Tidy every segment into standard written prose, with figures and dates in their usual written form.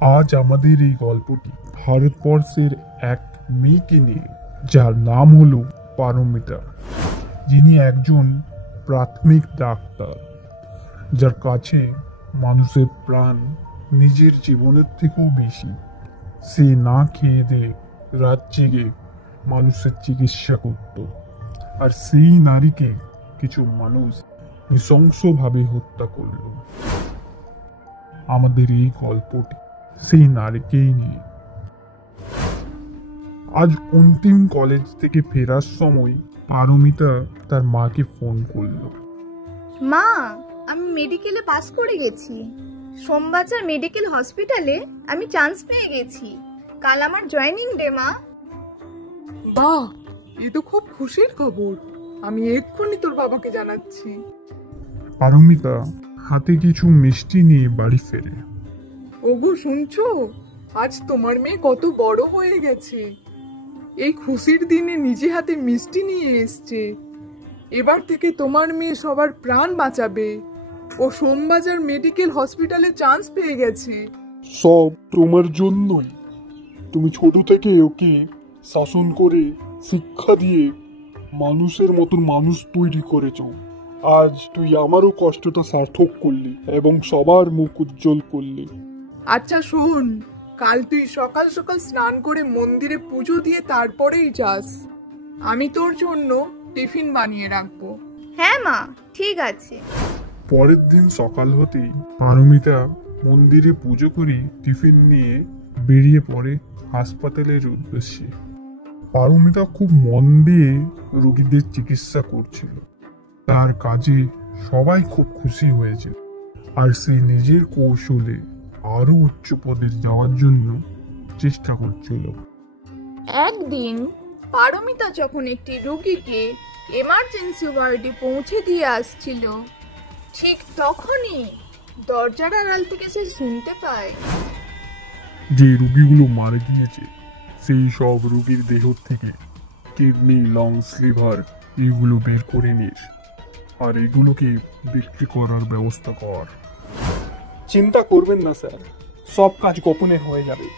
আজ আমাদের এই গল্পটি ভারতবর্ষের এক মেয়েকে নিয়ে, যার নাম হলো পারমিতা, যিনি একজন প্রাথমিক ডাক্তার, যার কাছে মানুষের প্রাণ নিজের জীবনের থেকেও বেশি। সে না খেয়ে দিয়ে রাত জেগে মানুষের চিকিৎসা করত, আর সেই নারীকে কিছু মানুষ নৃশংসভাবে হত্যা করল। আমাদের এই গল্পটি সেই নারীকেই নিয়ে। আজ অন্তিম কলেজ থেকে ফেরার সময় পারমিতা তার মাকে ফোন করলো। মা, আমি মেডিকেলে পাস করে গেছি। সোমবাজার মেডিকেল হসপিটালে আমি চান্স পেয়ে গেছি। কাল আমার জয়েনিং ডে। মা, বাহ, এ তো খুব খুশির খবর। আমি এক্ষুনি তোর বাবাকে জানাচ্ছি। পারমিতা হাতে কিছু মিষ্টি নিয়ে বাড়ি ফেরে। ওগো, শুনছো? আজ তোমার মেয়ে কত বড় হয়ে গেছে। এই খুশির দিনে নিজে হাতে মিষ্টি নিয়ে এসছে। এবার থেকে তোমার মেয়ে সবার প্রাণ বাঁচাবে। ও সোমবাজার মেডিকেল হসপিটালে চান্স পেয়ে গেছে। সব তোমার জন্যই। তুমি ছোট থেকে ওকে শাসন করে শিক্ষা দিয়ে মানুষের মতন মানুষ তৈরি করেছ। আজ তুই আমারও কষ্টটা সার্থক করলি এবং সবার মুখ উজ্জ্বল করলি। আচ্ছা শোন, কাল তুই সকাল সকাল স্নান করে মন্দিরে পুজো দিয়ে তারপরেই যাস। আমি তোর জন্য টিফিন বানিয়ে রাখবো। হ্যাঁ মা, ঠিক আছে। পরের দিন সকাল হতেই পারমিতা মন্দিরে পুজো করে টিফিন নিয়ে বেরিয়ে পড়ে হাসপাতালের উদ্দেশ্যে। পারমিতা খুব মন দিয়ে রোগীদের চিকিৎসা করছিল। তার কাজে সবাই খুব খুশি হয়েছে, আর সে নিজের কৌশলে আরো উচ্চ পদে যাওয়ার জন্য চেষ্টা করছিল। একদিন পারমিতা যখন একটি রোগীকে এমার্জেন্সি ওয়ার্ডে পৌঁছে দিয়ে আসছিল, ঠিক তখনই দরজার আড়াল থেকে সে শুনতে পায়, যে রোগীগুলো মারা গিয়েছে সেই সব রোগীর দেহ থেকে কিডনি, লংস, লিভার এগুলো বের করে নিস, আর এগুলোকে বিক্রি করার ব্যবস্থা কর। চিন্তা করবেন না স্যার, সব কাজ গোপনে হয়ে যাবে।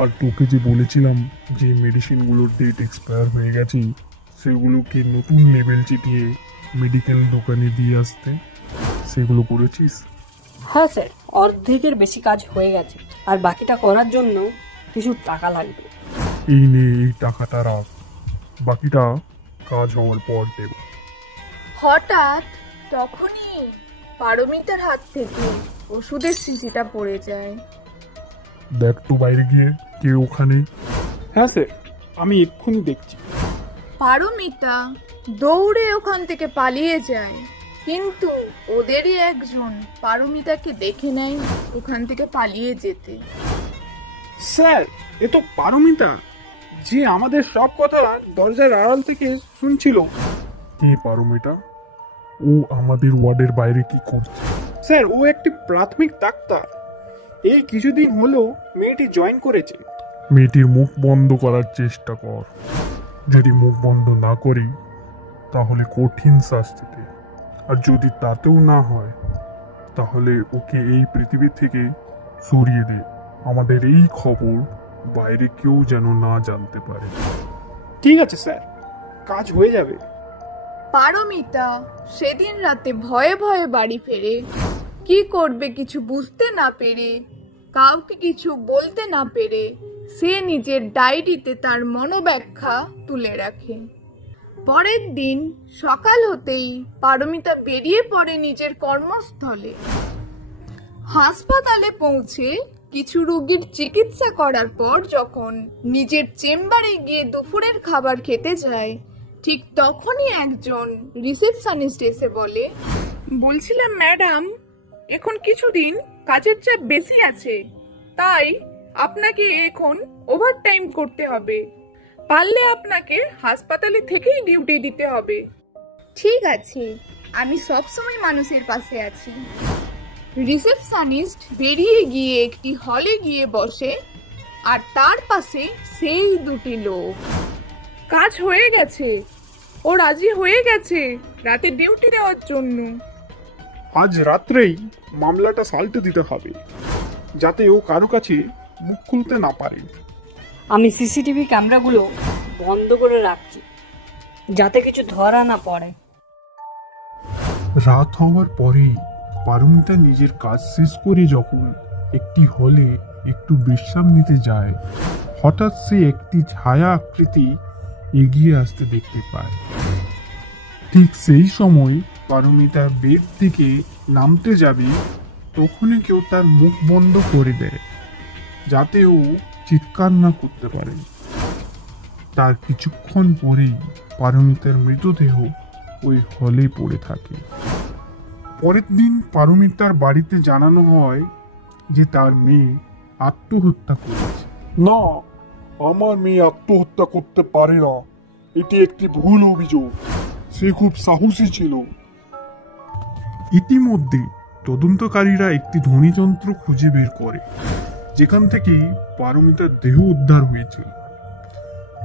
আর তোকে যে বলেছিলাম যে মেডিসিনগুলোর ডেট এক্সপায়ার হয়ে গেছে সেগুলোকে নতুন লেবেল চিটিয়ে মেডিকেল দোকানে দিয়ে আসতে, সেগুলো করেছিস? হ্যাঁ স্যার, অর্ধেকের বেশি কাজ হয়ে গেছে, আর বাকিটা করার জন্য কিছু টাকা লাগবে। এই নে, এই টাকাটা রাখ, বাকিটা কাজ হওয়ার পর দেব। হঠাৎ তখনই পারমিতার হাত থেকে ওষুধের শিশিটা পড়ে যায়। দেখ তো বাইরে গিয়ে কে ওখানে। হ্যাঁ স্যার, আমি এক্ষুনি দেখছি। পারমিতা দৌড়ে ওখান থেকে পালিয়ে যায়, কিন্তু ওদেরই একজন পারমিতাকে দেখে নেয় ওখান থেকে পালিয়ে যেতে। স্যার, এ তো পারমিতা, যে আমাদের সব কথা দরজার আড়াল থেকে শুনছিল। কে পারমিতা? ও আমাদের ওয়ার্ডের বাইরে কি করছে? স্যার, ও একটি প্রাথমিক ডাক্তার। এই কিছুদিন হলো মেয়েটি জয়েন করেছে। মেয়েটির মুখ বন্ধ করার চেষ্টা কর। যদি মুখ বন্ধ না করি তাহলে কঠিন শাস্তি দে, আর যদি তাতেও না হয় তাহলে ওকে এই পৃথিবী থেকে সরিয়ে দে। আমাদের এই খবর বাইরে কেউ যেন না জানতে পারে। ঠিক আছে স্যার, কাজ হয়ে যাবে। পারমিতা সেদিন রাতে ভয়ে ভয়ে বাড়ি ফেরে। কি করবে কিছু বুঝতে না পেরে, কাউকে কিছু বলতে না পেরে, সে নিজের ডায়েরিতে তার মনোব্যাখ্যা তুলে রাখে। পরের দিন সকাল হতেই পারমিতা বেরিয়ে পড়ে নিজের কর্মস্থলে। হাসপাতালে পৌঁছে কিছু রোগীর চিকিৎসা করার পর যখন নিজের চেম্বারে গিয়ে দুপুরের খাবার খেতে যায়, ঠিক তখনই একজন রিসেপশনিস্ট এসে বলে, বলছিলাম ম্যাডাম, এখন কিছুদিন কাজের চাপ বেশি আছে, তাই আপনাকে এখন ওভারটাইম করতে হবে। পারলে আপনাকে হাসপাতালে থেকেই ডিউটি দিতে হবে। ঠিক আছে, আমি সবসময় মানুষের পাশে আছি। রিসেপশনিস্ট বেরিয়ে গিয়ে একটি হলে গিয়ে বসে, আর তার পাশে সেই দুটি লোক। কাজ হয়ে গেছে, ও রাজি হয়ে গেছে রাতে ডিউটি দেওয়ার জন্য। আজ রাত্রেই মামলাটা সালটে দিতে হবে। যাতে ও কারো কাছে মুখ খুলতে না পারে। আমি সিসিটিভি ক্যামেরাগুলো বন্ধ করে রাখছি, যাতে কিছু ধরা না পড়ে। রাত হওয়ার পরে পারমিতা নিজের কাজ শেষ করে যখন একটি হলে একটু বিশ্রাম নিতে যায়, হঠাৎ সে একটি ছায়া আকৃতি এগিয়ে আসতে দেখতে পায়। ঠিক সেই সময় পারমিতা বেড থেকে নামতে যাবে, তখনই কেউ তার মুখ বন্ধ করে দেয়, যাতে ও চিৎকার না করতে পারে। তার কিছুক্ষণ পরেই পারমিতার মৃতদেহ ওই হলে পড়ে থাকে। পরের দিন পারমিতার বাড়িতে জানানো হয় যে তার মেয়ে আত্মহত্যা করেছে। না, আমার মেয়ে আত্মহত্যা করতে পারে না, এটি একটি ভুল অভিযোগ। সে খুব সাহসী ছিল। ইতিমধ্যে তদন্তকারীরা একটি ধ্বনিযন্ত্র খুঁজে বের করে, যেখান থেকে পারমিতার দেহ উদ্ধার হয়েছিল।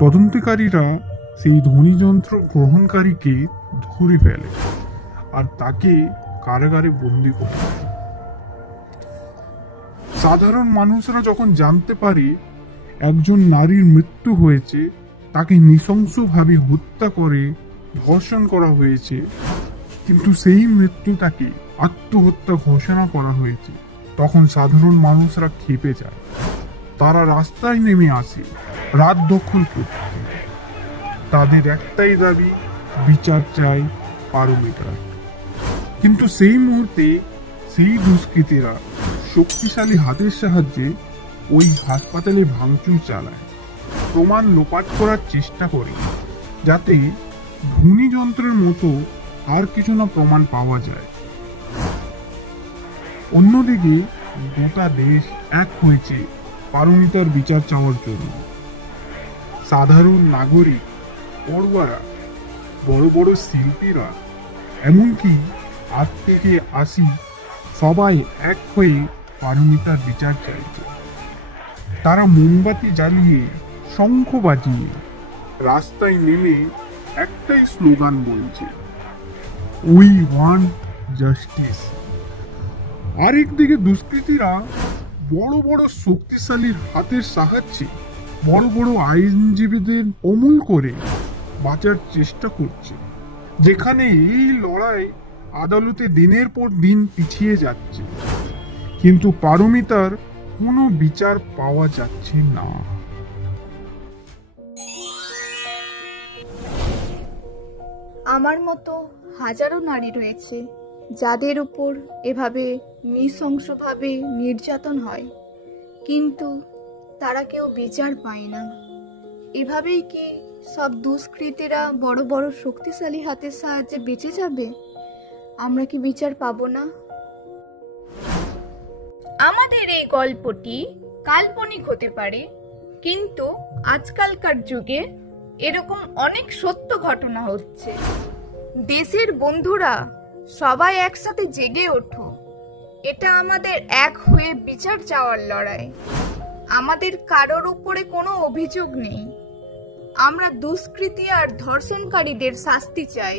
তদন্তকারীরা সেই ধ্বনিযন্ত্র গ্রহণকারীকে ধরে ফেলে আর তাকে কারাগারে বন্দী করে। সাধারণ মানুষরা যখন জানতে পারে একজন নারীর মৃত্যু হয়েছে, তাকে নৃশংসভাবে হত্যা করে ধর্ষণ করা হয়েছে, কিন্তু সেই মৃত্যু তাকে আত্মহত্যা ঘোষণা করা হয়েছে, তখন সাধারণ মানুষরা ক্ষেপে যায়। তারা রাস্তায় নেমে আসে রাত দখল করতে। তাদের একটাই দাবি, বিচার চাই পারমিতার। কিন্তু সেই মুহূর্তে সেই দুষ্কৃতীরা শক্তিশালী হাতের সাহায্যে ওই হাসপাতালে ভাঙচুর চালায়, প্রমাণ লোপাট করার চেষ্টা করে, যাতে ধ্বনিযন্ত্রের মতো আর কিছু না প্রমাণ পাওয়া যায়। অন্যদিকে গোটা দেশ এক হয়েছে পারমিতার বিচার চাওয়ার জন্য। সাধারণ নাগরিক, পড়ুয়ারা, বড় বড় শিল্পীরা, এমনকি 8 থেকে 80 সবাই এক হয়ে পারমিতার বিচার চাইছে। তারা মোমবাতি জ্বালিয়ে, শঙ্খ বাজিয়ে, রাস্তায় নেমে একটাই স্লোগান বলছে, উই ওয়ান্ট জাস্টিস। আরেকদিকে দুষ্কৃতীরা বড় বড় শক্তিশালী হাতের সাহায্যে বড় বড় আইনজীবীদের অমূল করে বাঁচার চেষ্টা করছে, যেখানে এই লড়াই আদালতে দিনের পর দিন পিছিয়ে যাচ্ছে, কিন্তু পারমিতার কোনো বিচার পাওয়া যাচ্ছে না। আমার মতো হাজারো নারী রয়েছে যাদের উপর এভাবে নৃশংসভাবে নির্যাতন হয়, কিন্তু তারা কেউ বিচার পায় না। এভাবেই কি সব দুষ্কৃতীরা বড় বড় শক্তিশালী হাতের সাহায্যে বেঁচে যাবে? আমরা কি বিচার পাবো না? আমাদের এই গল্পটি কাল্পনিক হতে পারে, কিন্তু আজকালকার যুগে এরকম অনেক সত্য ঘটনা হচ্ছে। দেশের বন্ধুরা সবাই একসাথে জেগে ওঠো, এটা আমাদের এক হয়ে বিচার চাওয়ার লড়াই। আমাদের কারোর উপরে কোনো অভিযোগ নেই, আমরা দুষ্কৃতী আর ধর্ষণকারীদের শাস্তি চাই।